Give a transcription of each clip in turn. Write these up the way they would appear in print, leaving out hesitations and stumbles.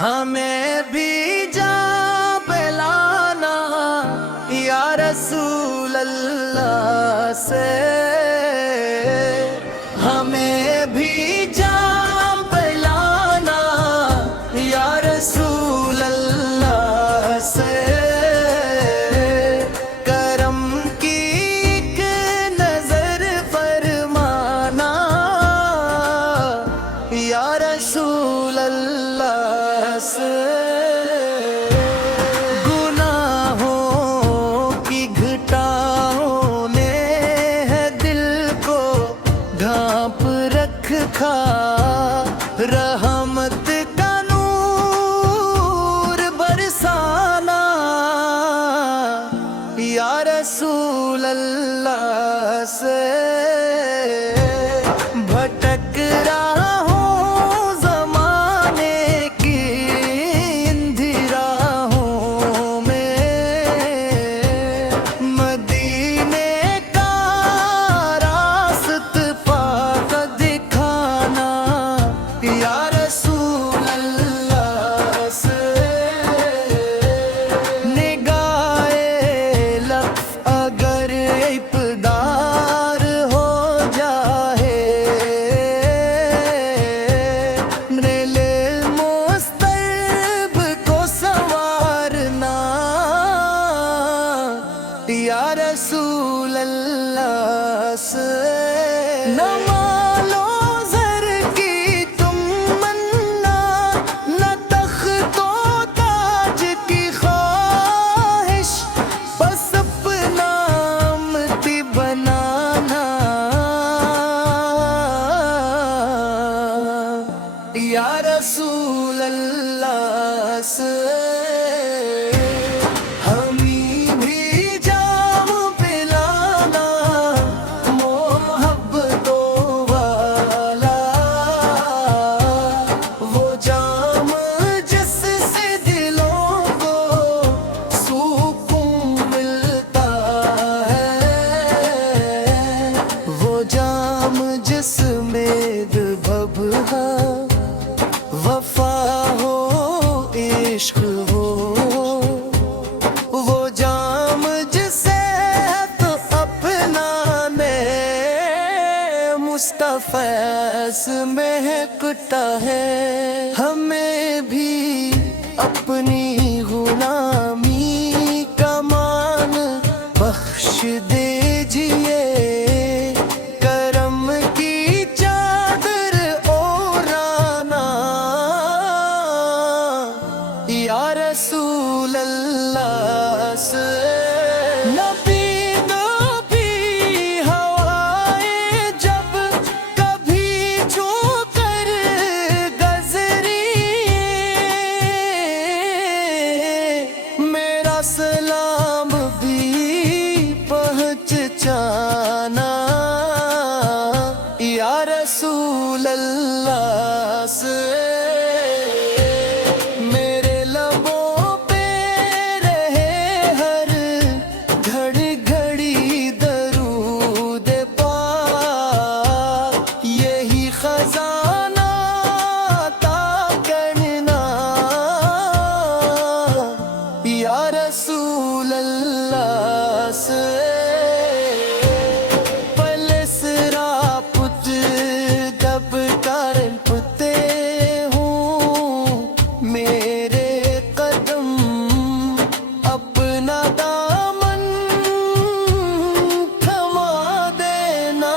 ہمیں بھی جا پلانا یا رسول اللہ سے، ہمیں بھی جا پلانا یا رسول اللہ سے، کرم کی ایک نظر فرمانا یا رسول اللہ سے، گناہوں کی گھٹاؤں نے ہے دل کو ڈھانپ رکھا، رحمت کا نور برسانا یا رسول اللہ سے، بھٹک رہا ہوں زمانے کی اندھی راہوں میں، مدینے کا راست پاک دکھانا یا رسول اللہ سے، نگاہ لطف اگر ابدار ہو جائے، نیل مسترب کو سنوارنا یا رسول اللہ سے، نہ مال و زر کی تمنا، نہ تخت و تاج کی خواہش، بس اپنا امتی بنانا یا رسول اللہ سے، ہمیں بھی جام پلانا محبتوں والا، وہ جام جس سے دلوں کو سکون ملتا ہے، وہ جام جس میں ببھا وفا ہو عشق ہو، وہ جام جسے تو اپنانے مصطفیٰ سے مہکتا ہے، ہمیں بھی اپنی غلامی کا مان بخش دیجئے، کرم کی چادر اوڑھانا یا رسول اللہ سے، نبی نبی ہوائیں جب کبھی چھو کر گزری، میرا سلام بھی پہنچانا یا رسول اللہ سے، میرے لبوں پہ رہے ہر گھڑی گھڑی درود پاک، یہی خزانہ عطا کرنا یا رسول اللہ سے، پلسرا پت دب کرن پتے ہوں میرے قدم، اپنا دامن تھما دینا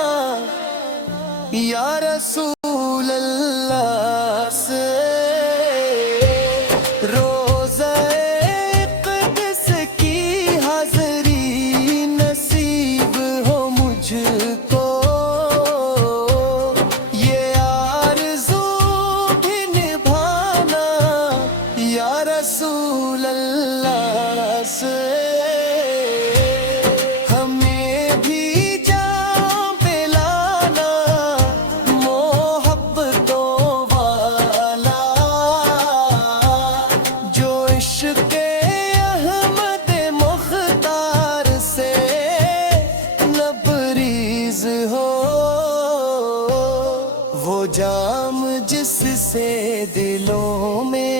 یا رسول اللہ سے، روزہ اقدس کی حاضری نصیب ہو مجھ کو، یہ آرزو بھی نبھانا یا رسول اللہ سے، ہمیں بھی جام پلانا محبتوں والا، جو عشق احمد مختار سے لبریز ہو، وہ جام جس سے دلوں میں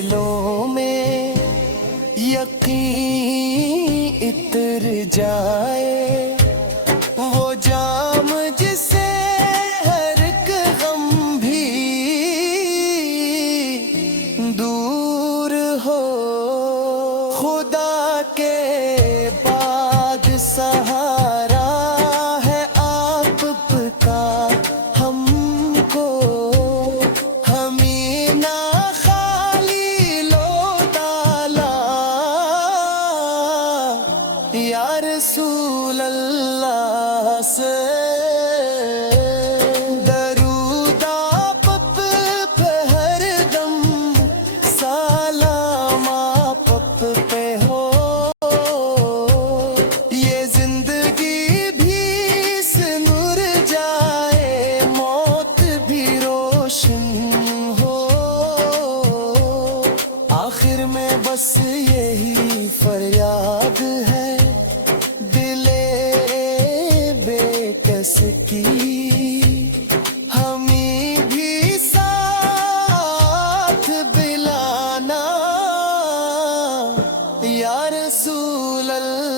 دلوں میں یقین اتر جائے، وہ جام جسے ہر ایک غم بھی دور ہو۔ خدا کے بعد سہارا ہے آپ کا ہم کو، ہمیں نہ خالی لوٹالا یا رسول اللہ سے درود آپ پہ ہر دم، سلام آپ پہ ہو۔ یہ زندگی بھی سنور جائے، موت بھی روشن ہو۔ آخر میں بس یہی فریاد ہے دل بے کس کی، ہمیں بھی ساتھ بلانا یا رسول اللہ۔